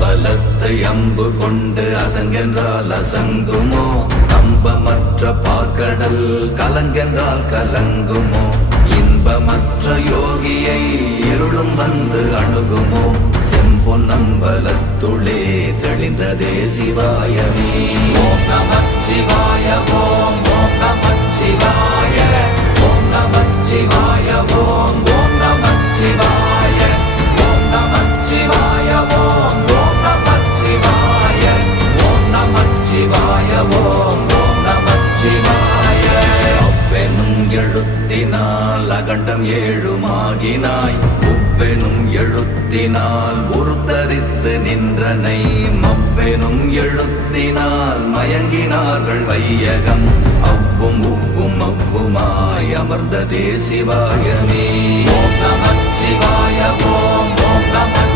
அம்பலத்தை அம்பு கொண்டு அசங்கென்றால் அசங்குமோ? நம்பமற்ற பார்க்கடல் கலங்கென்றால் கலங்குமோ? இன்பமற்ற யோகியை இருளும் வந்து அணுகுமோ? செம்பொன்னம்பலத்துளே தெளிந்ததே சிவாயமே. ஓம் நமச்சிவாய ஓம் ஓம் நமச்சிவாய ஓம் நமச்சிவாய ஓம் ஓம் நமச்சிவாய ஓம் நமச்சிவாய ஓம் ஓம் நமச்சிவாய ஓம் நமச்சிவாய ஓம் ஓம் நமச்சிவாய. அவ்வெனும் எழுத்தினால் அகண்டம் ஏழுமாகினாய், உவ்வெனும் எழுத்தினால் உருத்தரித்து நின்றனை, மவ்வெனும் எழுத்தினால் மயங்கினார்கள் வையகம், அவ்வும் உவ்வும் அவ்வுமாய் அமர்ந்ததே சிவாயமே. ஓம் நமச்சிவாய ஓம் ஓம் நம